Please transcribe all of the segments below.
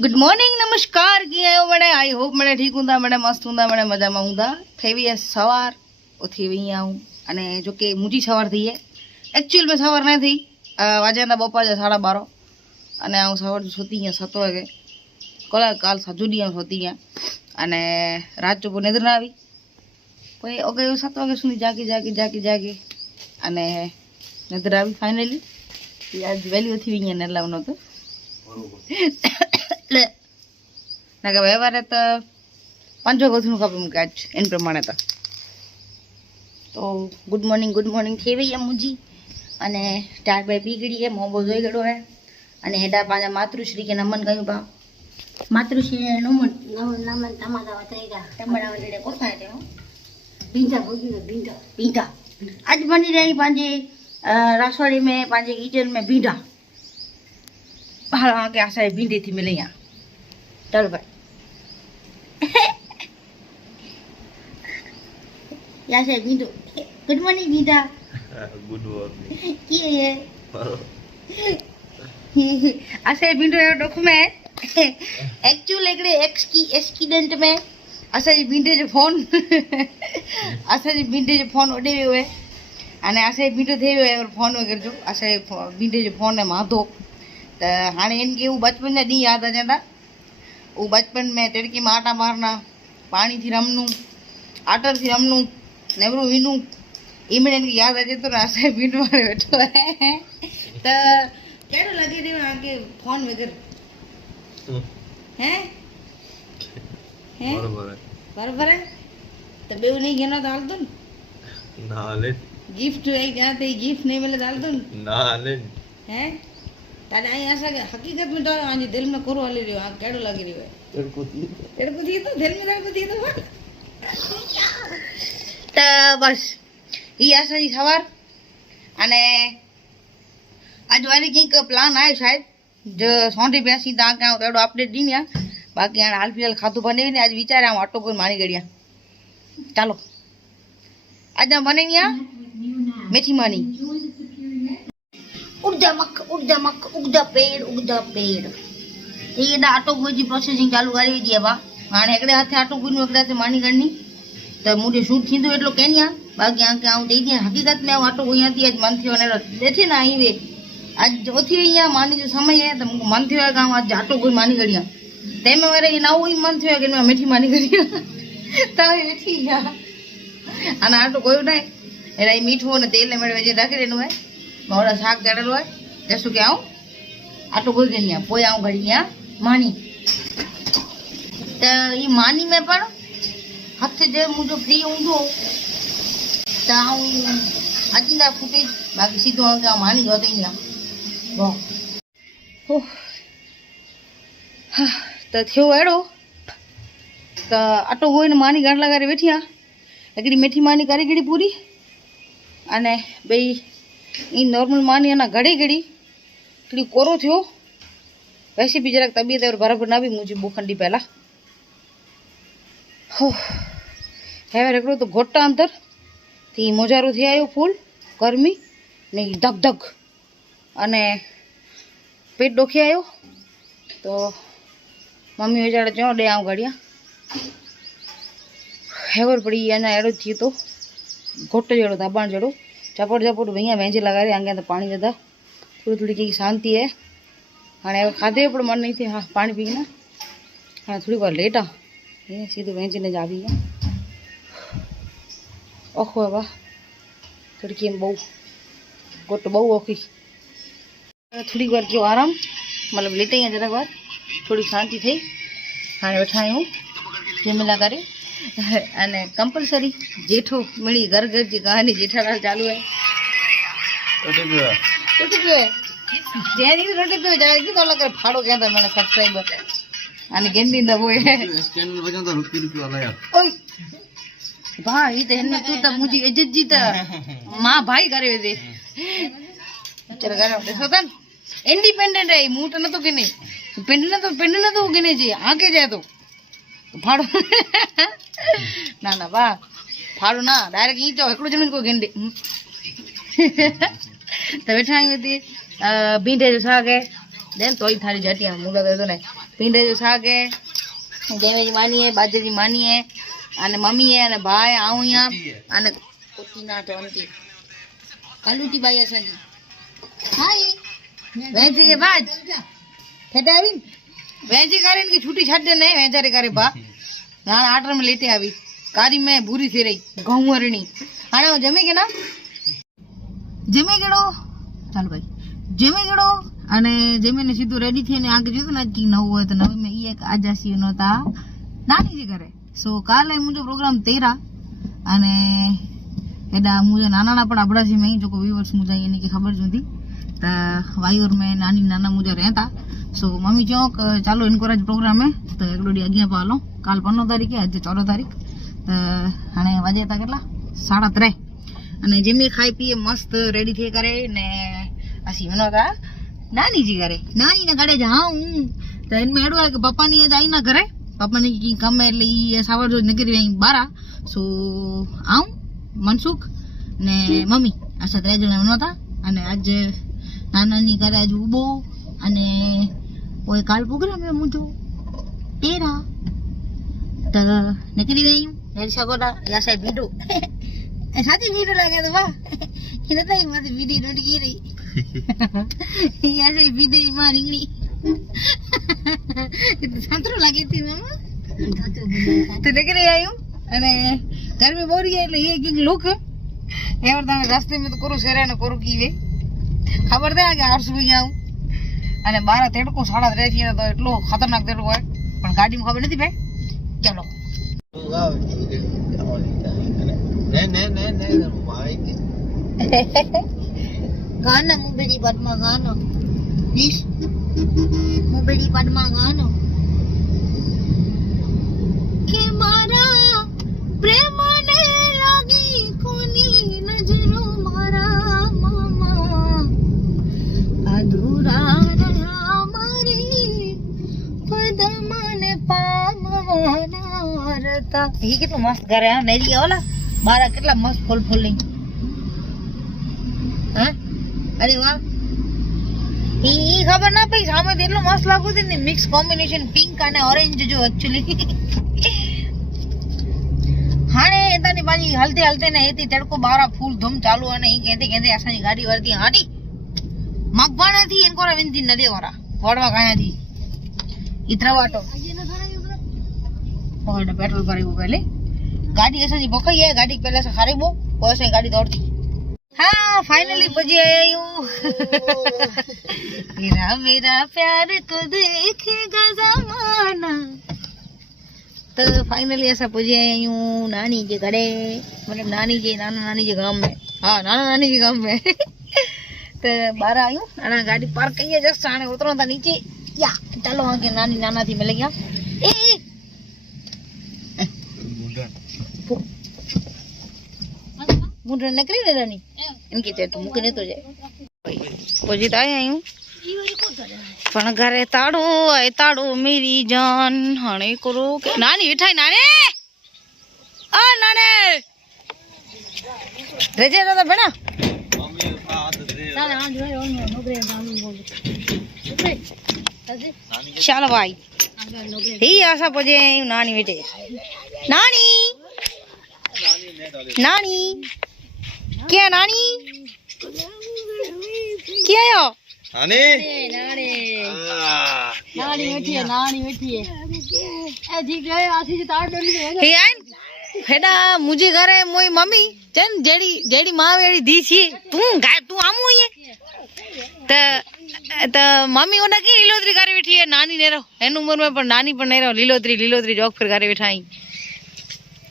Good morning नमस्कार कीअं आहियो मैडम आई होप मैडम ठीक हूंदा मैडम मस्त हूंदा मैडम मजा में हूंदा થઈ વી સવાર ઉઠી વઈ આવું અને જો કે મુજી સવાર થઈ है एक्चुअल में सवार नहीं थी वाजा बपा जा 12:30 અને હું સવાર સુતી ગયા 7 વાગે કાલ સાજુ દી સુતી ગયા અને રાત જો નિંદર ના આવી પછી ઓકે 7 વાગે સુધી જાગી અને નિંદર આવી ફાઇનલી આજ વેલી ઉઠી વઈ ને લાવનો તો ना कि व्यवहार तो 5 वागे उठने खबर मुझे आज इन प्रमाणे तो गुड मॉर्निंग थी वही है मुझी अने चार बाय पी गई है मोबो जोई गड़ो है अने हेडा पाजा मातृश्री के नमन कयूं बा मातृश्री नमन नमन तमादा वतरेगा टमड़ा वतरे कोसा है बींटा बोगी बींटा आज बनी रही पांजे रसोई में पांजे किचन में बींटा हाँ के आशा बींटे थी मिले यहाँ चलो भाई यहाँ से बींटो गुड मॉर्निंग बींटा गुड मॉर्निंग की है आशा बींटो ये डॉक्यूमेंट एक्चुअल एकड़े एक्सीडेंट में आशा जी बींटे जो फोन आशा जी बींटे जो फोन उड़े हुए अने आशा बींटो थे हुए फोन वगैरह जो आशा बींटे जो फोन है माधो तो हाँ इनके वो बचपन जा डी याद आ जाता वो बचपन में तिड़की में आटा मारना पानी थी रमनू आटर थी रमनू नेवरू वीनू इमन इनकी याद आ जाए तो रास्ते बीट मारे बैठो है तो केड़ो लगे रे आगे फोन वगैरह हैं हैं बराबर है तो बेव नहीं घेना डाल दो ना ले गिफ्ट है जाते गिफ्ट नहीं मिले डाल दो ना ले हैं ताने आई आशा के हकीकत में तो आज दिल में कोरो वाली रही आ केड़ो लगी रही है तेड़को थी तो दिल में तेड़को थी तो बस ई आशा जी सवार अने आज वाली कंक प्लान आयो शायद जो सोंटी प्यासी ता के तेड़ो अपडेट दीनिया बाकी हां हाल फिलहाल खातू बने ने आज विचार हम ऑटो कोई मानी गड़िया चलो आज हम बनेनिया मेथी मानी उगदा पेड़ ये आटो गुजी प्रोसेसिंग चालू करी दी बा हाँ एकड़े हाथे आटो गुजनो एकड़े हाथे मानी करनी तो मुझे शूट थी तो एटलो कहनिया बाकी आके आऊं दे दिया हकीकत में आटो गुया थी आज मन थयो ने बैठे ना आई वे आज जो थी यहाँ मानी जो समय है तो मन थयो है कि आज आटो गुज मानी करिया ते में मेरे ना वो मन थयो कि मैं मीठी मानी करिया तो बैठी गया अने आटो कोई नहीं एड़ा मीठो ने तेल ने मेरे वेजे रखी देनो है मोड़ा शाक चढ़ेलो है जैसो के आऊं आटो कोई गनिया पोई आऊं घड़िया मानी तो ये मानी में पण हाथ जे मुझो फ्री हूंदो तो आऊं अचींदा फुटेज बाकी सीधो आऊं के मानी जो थी ना वो तो थियो एड़ो तो आटो गोई ने मानी गाड़ लगारे बैठिया एकड़ी मीठी मानी करी गड़ी पूरी अने बई ई नॉर्मल मानी है ना घड़ी घड़ी थोड़ी कोरो थो वैसे भी जरा तबीयत और बराबर ना भी मुझे बुखंडी पहला हो है एकड़ो तो घोटा अंदर थी मोजारो थी आयो फूल गर्मी ने धक धक अने पेट डोखी आयो तो मम्मी वेचारे चो डे आऊं घड़िया हेवर पड़ी अना एड़ो थी तो घोटो जड़ो दबाण जड़ो चपड़ भैया वेंजे लगा रहे आगे तो पानी वधा थोड़ी की शांति है हाँ खाधे पर मन नहीं थे हाँ पानी पीना हाँ थोड़ी बार लेट आ ये सीधो वेंजे ने जा भी ओखो है वाह थोड़ी बहु गोट बहु औखी थोड़ी बार क्यों आराम मतलब लेटे ही जरा बार थोड़ी शांति थी हाँ बैठा हूँ जमीला करे अने कंपलसरी जेठो मिली घर घर की कहानी जेठालाल चालू है जेनी रोटी पे जाए की तो लगे फाड़ो कहता मैंने सब्सक्राइबर अने गेंदी द वो है चैनल वजन तो रुपया लाया ओए भाई ते ने तू तो मुझे इज्जत जीता मां भाई करे दे चल घर देखो तन इंडिपेंडेंट है मूट न तो गिने पिंड न तो गिने जी आगे जाए तो फाड़ो ना ना वाह फाड़ो ना डायरेक्ट ई तो एकड़ो जमीन को गिंडे तो बैठा थी बींडे जो साग है देन तो ही थारी जाटिया मुगा दे दो ने ભીંડા जो શાક है जंहिंमें जी मानी है बाजरे जी मानी है अने मम्मी है अने भाई आऊं यहाँ अने कुटी ना तो अंती कालूटी बाई असांजी हाय वेंची के बाज ठेठे आवी वेंची करे इनकी छुट्टी छाड़ दे नहीं वेंचारे करे बा ना आटर में लेते आवी कारी में भूरी थी रही घऊं हरणी हाणे जमे के ना जमे केड़ो चल भाई जमे केड़ो अने जमीने सीधो रेडी थी ने आगे जो ना की नव होय तो नवी में ई एक आजासी नता नानी जी करे सो काले मुझो प्रोग्राम 13 अने एडा मुझे नाना पण अबड़ासी में जो व्यूअर्स मुझे यानी की खबर जोंदी त वायूर में नानी नाना मुझे रहता सो मम्मी चौक चालो इनकोराज प्रोग्राम है तो एकड़ो डी अगिया पालो काल 15 तारीख आज 14 तारीख तो हाणे वाजे ता केटला 3:30 अने जमी खाई पीए मस्त रेडी थे करे ने असी वनो था नानी जी करे नानी ने घरे जाऊं तो इनमें एडो है कि पापा ने जाई ना करे पापा ने की कम એટલે ઈ સાવર જો નીકળી વઈ 12 सो आऊं मनसुख ने मम्मी असा 3 जणा वनो था अने आज नानानी करे आज उबो अने ओए काल प्रोग्राम है मुझो 13 तो निकली वई मेरी सगोड़ा या से वीडियो साथी वीडियो लगे तो वाह इने तो मत वीडियो नोट की रही या से वीडियो मारिंगनी कितना संतरो लगी थी मामा तो देख रही आयु अने घर में बोरी है એટલે એ એક લોક એવર તમે રસ્તે में तो करो सेरे ने करो कीवे खबर दे आगे 800 में आऊं अने 12 तेड़को 3:30 थी तो એટલો खतरनाक तेड़को है पण गाड़ी में खबर नहीं भाई चलो ने भाई गाना मुबेड़ी पद्मा गाना प्लीज मुबेड़ी पद्मा गाना के मारा प्रेम ने लागी कोनी नजरो मारा मामा अधूरा रहा मारी पद्मा ने पामवाना रता ये कितना मस्त घर है नेरी वाला मारा कितना मस्त फूल फूल नहीं हां अरे वाह ई खबर ना पई सामे એટલો મસ્ત લાગુ છે ને મિક્સ કોમ્બિનેશન પિંક અને ઓરેન્જ જો एक्चुअली हाणे एतानी बाजी हलते हलते ने एती तड़को 12 फूल धूम चालू अने ई कहते कहते असानी गाड़ी वरती हाटी मगवाणा थी इनकोरा विनती नदे वाला वडवा काया थी इतरा वाटो और पेट्रोल भरेबो पहले गाड़ी असानी बकई है गाड़ी पहले से खरीबो और से गाड़ी दौड़ती हाँ फाइनली पहुंच आयू मेरा मेरा प्यार को देखेगा जमाना तो फाइनली ऐसा पहुंच आयू नानी के घरे मतलब नानी के नाना नानी के गांव में हाँ नाना नानी के गांव में तो 12 आयू अना गाड़ी पार्क कई है जस्ट आने उतरो था नीचे या चलो आगे नानी नाना थी मिल गया ए मुंडा नकरी रे रानी इनकी ते तो मुकने तो जाए पोजीत आए आयू पण घरे ताड़ो आए ताड़ो मेरी जान हाणे करो के नानी बिठाई नाने आ नाने रजे दादा बना चलो भाई ही आशा पोजे नानी बेटे नानी नानी क्या नानी क्या यो नानी नानी नानी बैठी है ए ठीक है आसी से तार डोली है हे आइन हेडा मुझे घरे मोई मम्मी चन जेडी जेडी मां वेडी दी छी तू आमू है त मम्मी ओना की लीलोतरी करे बैठी है नानी ने रो एन उम्र में पर नानी पर नहीं रो लीलोतरी जोक फिर करे बैठाई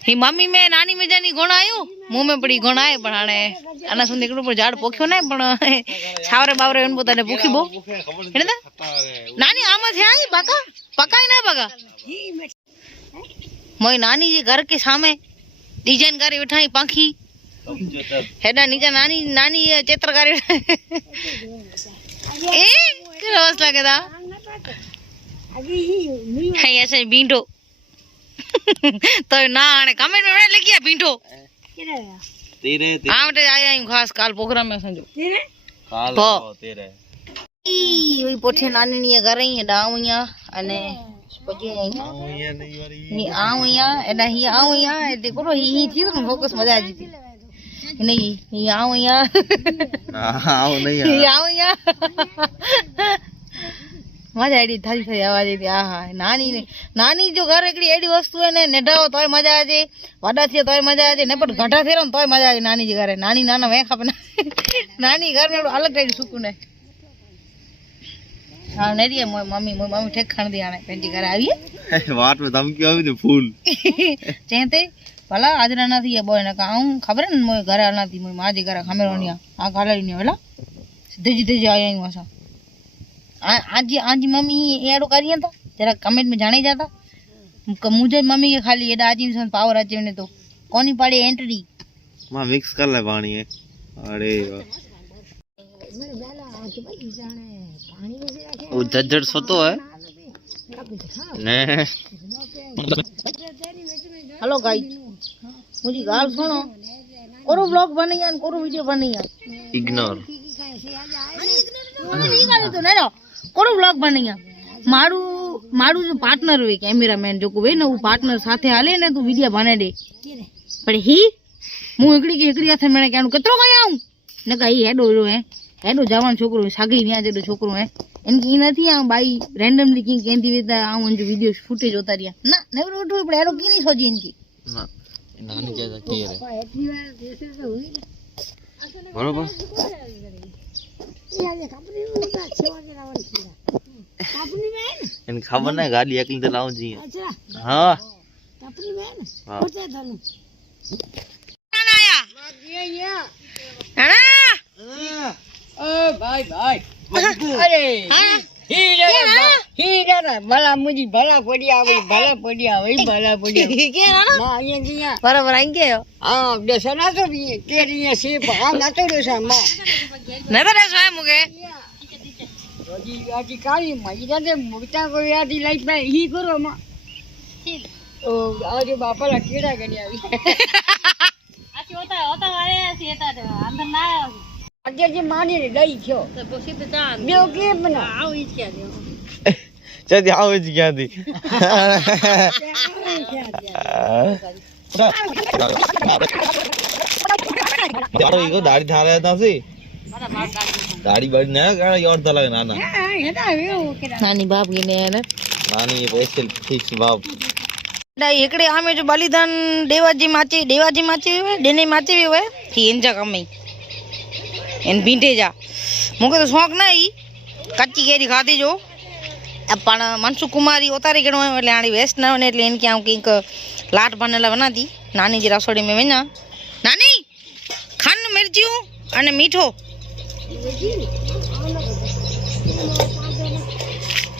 ही मम्मी में नानी में जानी गुण आयो मुंह में पड़ी गुण आए पण हाणे अना सुन एकड़ो पर झाड़ पोख्यो ने पण छावरे बावरे एन पोताने पोखी बो हेने ता नानी आमा थे आई बाका पकाई ना बाका मोई नानी जी घर के सामने डिजाइन करे बैठाई पाखी हेडा नीचे नानी नानी चित्र करे ए क्रॉस लगे दा है ऐसे बींडो तो ना आने कमेंट में लगी है बींडो तेरे हां बेटे आया हूं खास काल प्रोग्राम में समझो तेरे काल तेरे ई ओई पोठे नानी ની ઘરે હી ડાવયા અને પછી આવું અહીંયા નહીં વારી ही आऊं यहाँ एडा ही आऊं यहाँ एडे करो ही थी तो फोकस मजा आ जीती नहीं ही आऊं यहाँ આવું નહીં ही आऊं यहाँ मजा आड़ी थारी थारी आवाज आई आ हा नानी जो घर एकड़ी एडी वस्तु है ने नेढाओ तोय मजा आ जाए वाडा थी तोय मजा आ जाए ने पर घटा थेरो तोय मजा आ जाए नानी जी घरे नानी नाना वे खपना नानी घर में अलग टाइप सुकून है हां नेरी मोय मम्मी ठेक खण दी आने पेंटी घरे आवी વાત में ધમકી આવી ને ફૂલ चेते भला आज राना थी ये बोय ने कहूं खबर है मोय घरे आना थी मोय माजी घरे खमेरोनिया आ खाली ने वेला सीधे आया हूं वसा आज आज मम्मी एड़ो करिए था जरा कमेंट में जाने जाता मुझे मम्मी के खाली एडा आज इंसान पावर अचे ने तो कोनी पड़े एंट्री માં મિક્સ કર લે પાણી એ અરે वो जज्जड़ सोतो है ने हेलो गाइस मुझे गाल सुनो करो ब्लॉग बनैया करो वीडियो बनैया इग्नोर नहीं करे तो ना करो ब्लॉग बनैया मारू जो पार्टनर हुए कैमरामैन जो को वे ना वो पार्टनर साथे हाले ने तू वीडियो बने दे पर ही मु एकड़ी हाथे मैंने कहनु केतरो गया हूं ने कही हेडो रो है हेडो जवान छोकरो सागरी न्या जेडो छोकरो है इनकी नथी आ बाई रैंडमली की केंती वेता आ उन जो वीडियो फुटेज होता रिया ना नेवर उठो पण हेडो की नहीं सोजी इनकी ना नानी जैसा की है बरोबर इन खबर ना गाड़ी एकली तो लाऊं जी हां अपनी बहन पता थानु आया नाना ओ भाई अरे हीरा भला मुझी भला पड़ी आवे के नाना मां ये किया बराबर आएंगे हां देसना तो भी केरी से भाग ना तो देसा मां नता रे सोए मुगे जी आजी काली मईरा दे मुगता को यादी लाइफ में ही करो मां ओ आज बापा ला केड़ा गनी आई आची होता वाले सीता अंदर ना अजे जी मानी रे गई छो तो पोसी पे जान देव के बना आओ ई क्या दे जदी आओ जी क्या दी यार इको दाढ़ी थारे था से दाढ़ी बड़ी ना का और तला नाना नानी बाप की ने है नानी स्पेशल फिक्स बाप एकड़े आमे जो बलिदान देवाजी माची हुए देने माची हुए थी इंजा कमई इन बींटे जा मुके तो शौक ना ही कच्ची केरी खाती जो पण मनसुख कुमारी उतारी गणो એટલે આણી વેસ્ટ ના ને એટલે એને કે આમ કંઈક લાટ બનેલા બનાતી નાની जी રસોડી में વેના નાની ખાંડ મિર્ચીઓ અને મીઠો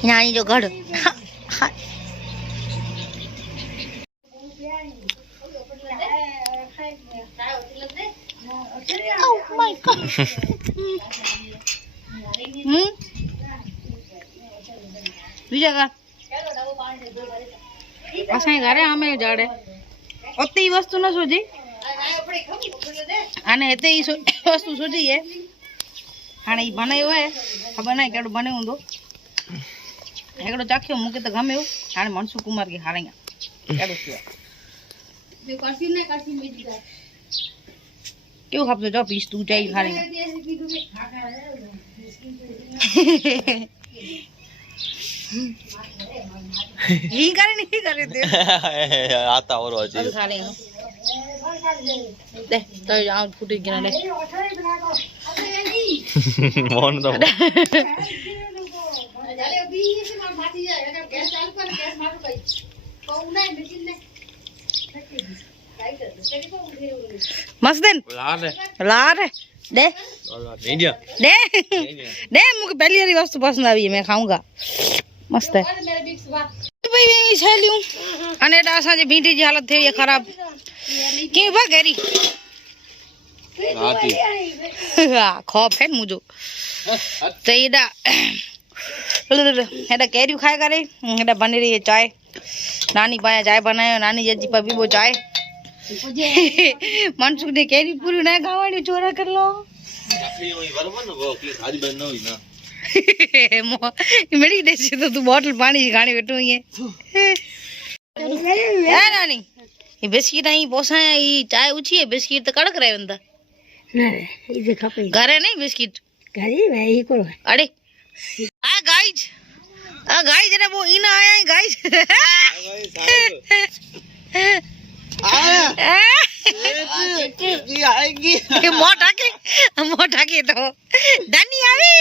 નાની જો ગઢ Oh my god. બીજા કા અસાઈ ઘરે અમે જાડે ઓતી વસ્તુ ન સોજી આને એતે ઈ વસ્તુ સોજી હે હાણે ઈ બનાયો હે ખબર નહીં કેડો બને હું તો એકડો ચાખ્યો મુકે તો ગમે હાણે मनसुख कुमार के हारेगा केडो છે બે કાઠી ને કાઠી મે દીધા क्यों खाप तो जाओ पीस तू जाई खाएगा ये करे नहीं करे दे आता और अच्छे खा लेंगे दे तो जाओ फुटे गिरा दे मोहन तो जाले अभी ये से मार माटी जाए अगर गैस चालू कर गैस मारो भाई कौन ना मशीन ने मस्त दिन लार दे इंडिया दे दे मुझे पहली वाली वस्तु पसंद आई है मैं खाऊंगा मस्त है भाई मैं छेलियो अने डासा जे भींटी जी हालत थई खराब के बा गरी हाथी हां खौफ है मुझो तो एडा एडा कैरी खाए करे एडा बन रही है चाय नानी पाया चाय बनायो नानी जी पी वो चाय मनसुख ने कैरी पूरी ना खावानी चोरा कर लो बराबर ना वो की खाली बन हुई ना मिड़ी दे तो तू बॉटल पानी की गाड़ी बैठो ये नानी ये बिस्किट आई पोसा ये चाय ऊंची है बिस्किट तो कड़क रहे बंदा इसे खपे घरे नहीं बिस्किट घरे भाई को अरे गाइस रे वो इन आया है गाइस आएगी मोटा के तो धनी आवी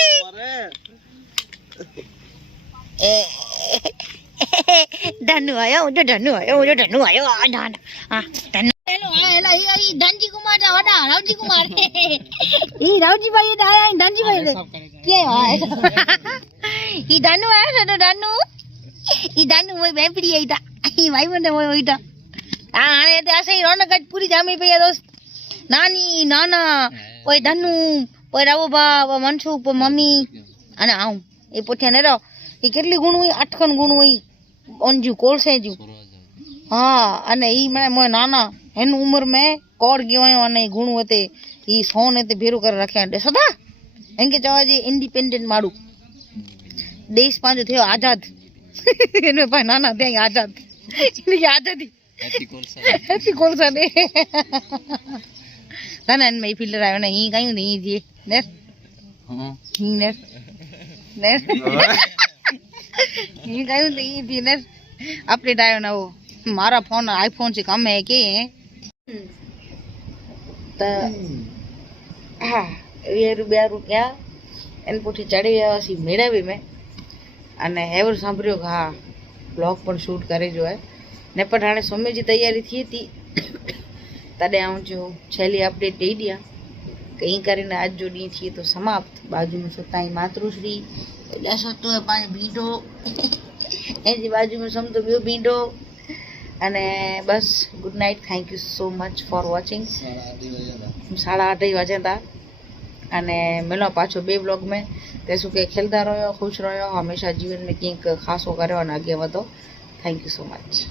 धनु आयो आ धनु हां धनु हेलो ये धनजी कुमार जा वडा रावजी कुमार ई रावजी भाई दा आया धनजी भाई के ई धनु आया तो धनु ई धनु वो बेपड़ी आई था ई भाई बंदे वो होईटा हाणे ते असे रौनक पूरी जामी पई है दोस्त नानी नाना पोइ धनु पोइ रवो बा मनसुख पोइ मम्मी अने आऊं ए पुठियां ने रहो ई केटली गुण हुई 8 खन गुण हुई ओनजू कोलसे जू हाँ अने ई मने मोय नाना हिन उम्र में कोड़ गयो आयो अने गुण होते ई सोन ते भेरो कर रख्या ॾिसो था इनके चवा जी इंडिपेंडेंट माड़ू देश पांजो थियो आजाद इनमें पा नाना थे आजाद इनकी आजादी हैप्पी कोलसा दे तने में फिल्टर आयो ने ही कयूं नहीं जी ने ही ने ही कयूं नहीं जी ने अपडेट आयो ना वो मारा फोन आईफोन से कम है के त हाँ ये रुपया एन पुठी चढ़ी वियासीं मेड़ावी में अने हेवर सांभळ्यो के हाँ ब्लॉग पण शूट करे जो है ने पण हाणे सुम्हे जी तैयारी थी थी तॾहिं आऊं जो छेली अपडेट ॾेई ॾियां कहीं કરીને आज जो ॾींहुं थिए तो समाप्त बाजू में सुताई मातृश्री एॾा सुतो है पाण बीठो ऐं जी बाजू में सुम्हंदो ॿियो बीठो अने बस good night thank you so much for watching 8:30 वजन था अने मिलो पाछो बे ब्लॉग में तेसु के खेलता रहो खुश रहो हमेशा जीवन में कंहिं ख़ासो करो अने अॻियां वधो थैंक यू सो मच।